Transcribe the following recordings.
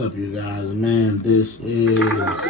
What's up, you guys? Man, this is Inside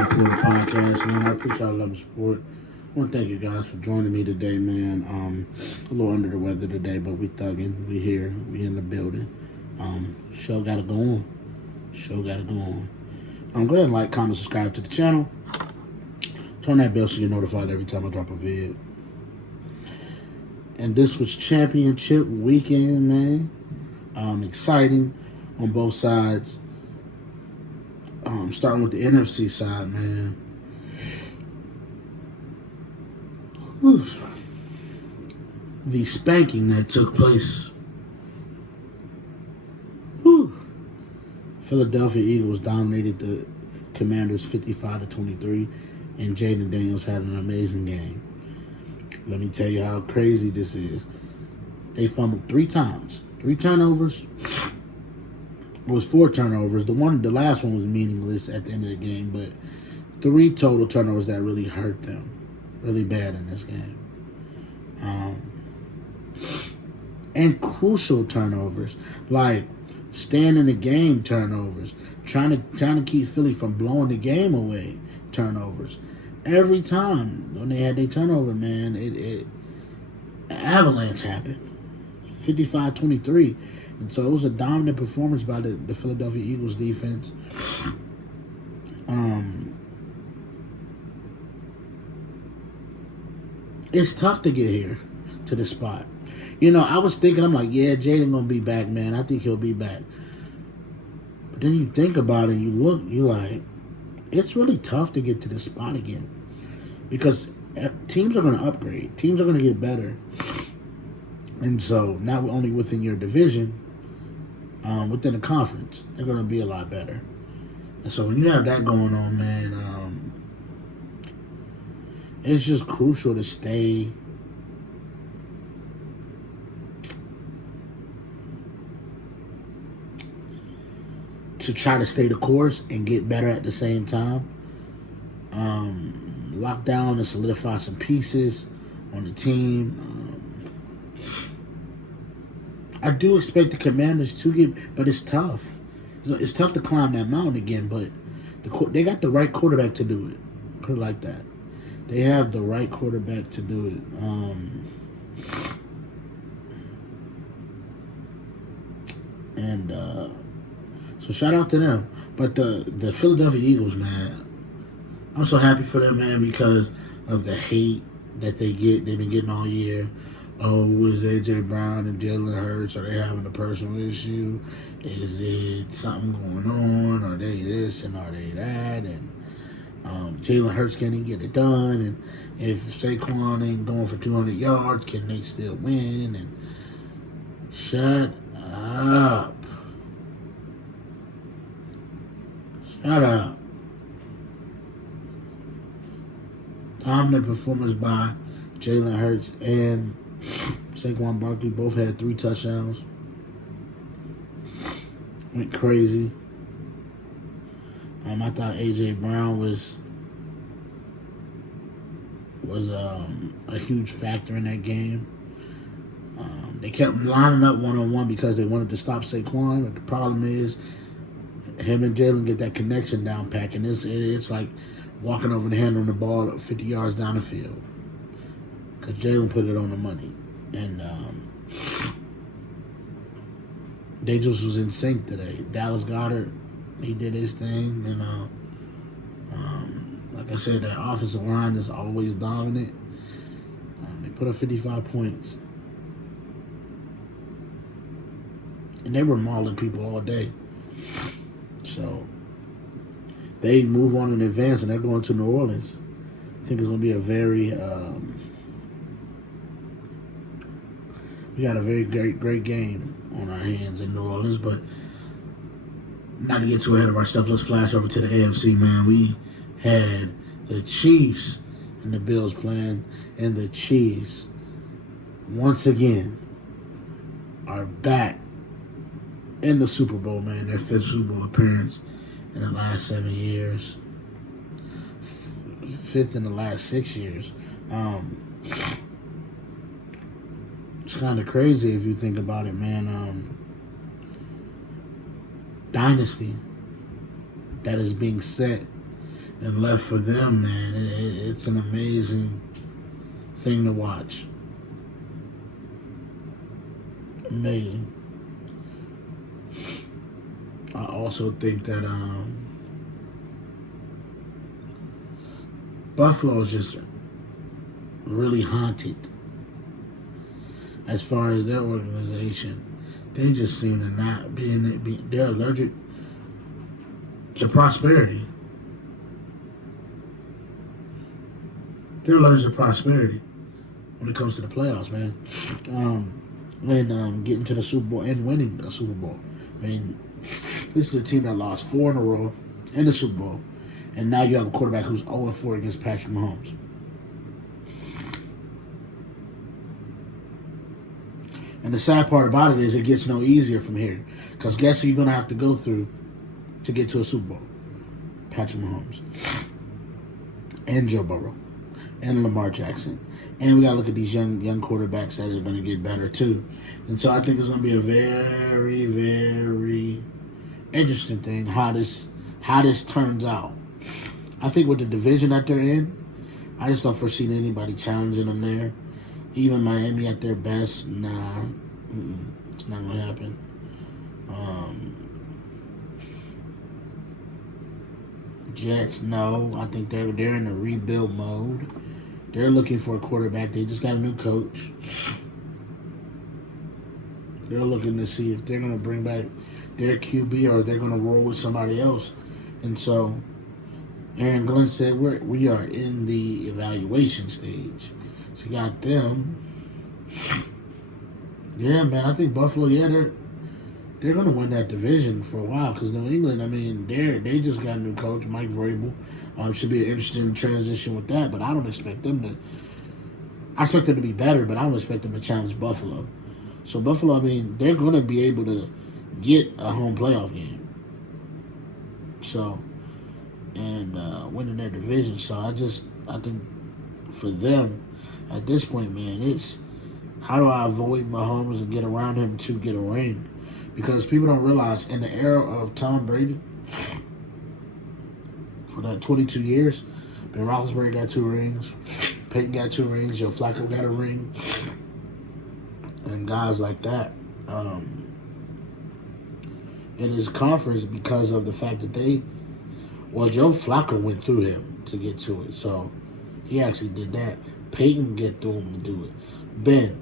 the Porter Podcast, man. I appreciate all the love and support. I want to thank you guys for joining me today, man. A little under the weather today, but we thugging. We here. We in the building. Show got to go on. Go ahead and like, comment, subscribe to the channel. Turn that bell so you're notified every time I drop a vid. And this was championship weekend, man. Exciting on both sides. Starting with the NFC side, man. Whew. The spanking that took place. Whew. Philadelphia Eagles dominated the Commanders 55-23, and Jaden Daniels had an amazing game. Let me tell you how crazy this is. They fumbled 3 times. 3 turnovers. It was 4 turnovers. The last one was meaningless at the end of the game, but 3 total turnovers that really hurt them really bad in this game. And crucial turnovers, like staying in the game turnovers, trying to keep Philly from blowing the game away turnovers. Every time when they had their turnover, man, an avalanche happened. 55-23. And so it was a dominant performance by the Philadelphia Eagles defense. It's tough to get here to the spot. You know, I was thinking, I'm like, yeah, Jaden gonna be back, man. I think he'll be back. But then you think about it, you look, you're like, it's really tough to get to this spot again. Because teams are going to upgrade. Teams are going to get better. And so, not only within your division, within the conference, they're going to be a lot better. And so, when you have that going on, man, it's just crucial to stay try to stay the course and get better at the same time. Lock down and solidify some pieces on the team. I do expect the Commanders to get, but it's tough. It's tough to climb that mountain again, but they got the right quarterback to do it. Put it like that. They have the right quarterback to do it. So shout out to them. But the Philadelphia Eagles, man, I'm so happy for them, man, because of the hate that they've been getting all year. Oh, is A.J. Brown and Jalen Hurts, are they having a personal issue? Is it something going on? Are they this and are they that? And Jalen Hurts, can he get it done? And if Saquon ain't going for 200 yards, can they still win? And shut up. Shut up. Dominant performance by Jalen Hurts and Saquon Barkley. Both had 3 touchdowns. Went crazy. I thought A.J. Brown was a huge factor in that game. They kept lining up one-on-one because they wanted to stop Saquon. But the problem is, him and Jalen get that connection down pack, and it's like walking over the hand on the ball 50 yards down the field. Because Jalen put it on the money. And they just was in sync today. Dallas Goedert, he did his thing. And like I said, that offensive line is always dominant. They put up 55 points. And they were mauling people all day. So they move on in advance, and they're going to New Orleans. I think it's going to be a very, we got a very great game on our hands in New Orleans. But not to get too ahead of our stuff, let's flash over to the AFC, man. We had the Chiefs and the Bills playing, and the Chiefs, once again, are back in the Super Bowl, man. Their 5th Super Bowl appearance in the last 7 years. 5th in the last 6 years. It's kind of crazy if you think about it, man. dynasty that is being set and left for them, man. It's an amazing thing to watch. Amazing. I also think that Buffalo is just really haunted as far as their organization. They just seem to not they're allergic to prosperity. They're allergic to prosperity when it comes to the playoffs, man. And getting to the Super Bowl and winning the Super Bowl. I mean, this is a team that lost 4 in a row in the Super Bowl. And now you have a quarterback who's 0-4 against Patrick Mahomes. And the sad part about it is it gets no easier from here. Because guess who you're going to have to go through to get to a Super Bowl? Patrick Mahomes. And Joe Burrow. And Lamar Jackson. And we got to look at these young quarterbacks that are going to get better too. And so I think it's going to be a very, very interesting thing how this turns out. I think with the division that they're in, I just don't foresee anybody challenging them there. Even Miami at their best, nah. It's not going to happen. Jets, no. I think they're in a rebuild mode. They're looking for a quarterback. They just got a new coach. They're looking to see if they're going to bring back their QB or they're going to roll with somebody else. And so Aaron Glenn said we are in the evaluation stage. So you got them. Yeah, man, I think Buffalo, they're going to win that division for a while because New England, I mean, they just got a new coach, Mike Vrabel. Should be an interesting transition with that, but I don't expect them to. I expect them to be better, but I don't expect them to challenge Buffalo. So Buffalo, I mean, they're going to be able to get a home playoff game. So, and winning their division. So I think for them at this point, man, it's how do I avoid Mahomes and get around him to get a ring? Because people don't realize in the era of Tom Brady, for that 22 years, Ben Roethlisberger got 2 rings, Peyton got 2 rings, Joe Flacco got a ring, and guys like that. In his conference, because of the fact that Joe Flacco went through him to get to it, so he actually did that. Peyton get through him to do it. Ben,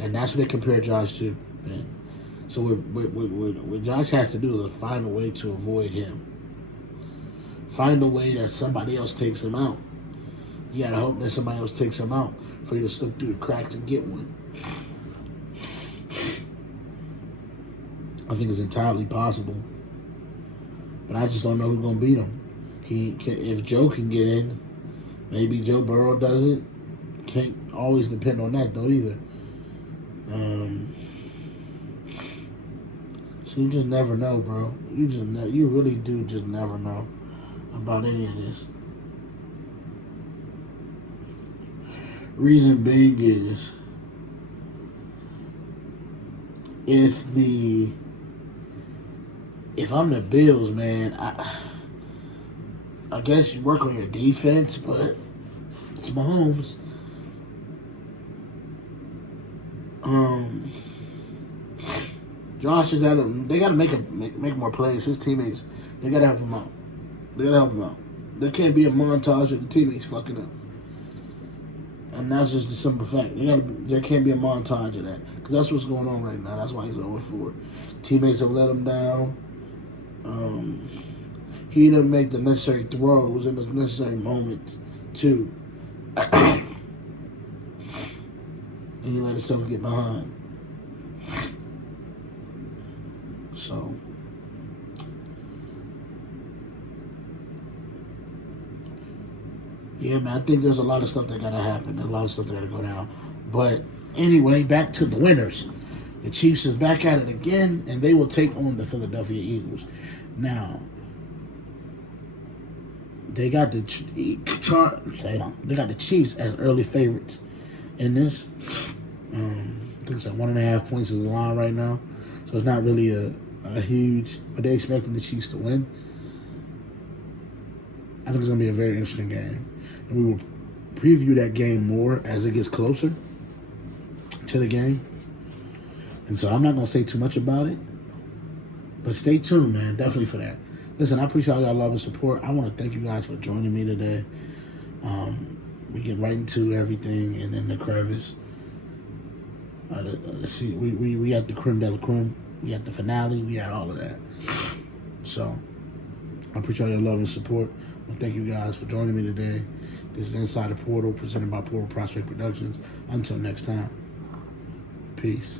and that's what they compare Josh to, Ben. So what Josh has to do is find a way to avoid him. Find a way that somebody else takes him out. You gotta hope that somebody else takes him out for you to slip through the cracks and get one. I think it's entirely possible. But I just don't know who's gonna beat him. If Joe can get in, maybe Joe Burrow does it. Can't always depend on that though either. So you just never know, bro. You really do just never know about any of this. Reason being is if I'm the Bills, man, I guess you work on your defense, but it's Mahomes. Josh has they gotta make more plays. His teammates, they gotta help him out. There can't be a montage of the teammates fucking up. And that's just the simple fact. There can't be a montage of that. Because that's what's going on right now. That's why he's 0-4. Teammates have let him down. He didn't make the necessary throws in the necessary moments, too. And he let himself get behind. So, yeah, man, I think there's a lot of stuff that gotta happen. There's a lot of stuff that gotta go down. But anyway, back to the winners. The Chiefs is back at it again, and they will take on the Philadelphia Eagles. Now, they got the Chiefs as early favorites in this. I think it's at 1.5 points is the line right now, so it's not really a huge, but they expecting the Chiefs to win. I think it's going to be a very interesting game. And we will preview that game more as it gets closer to the game. And so I'm not going to say too much about it. But stay tuned, man. Definitely for that. Listen, I appreciate all y'all love and support. I want to thank you guys for joining me today. We get right into everything and then the crevice. See, we had the creme de la creme. We had the finale. We had all of that. So I appreciate your love and support. Well, thank you guys for joining me today. This is Inside the Portal, presented by Portal Prospect Productions. Until next time, peace.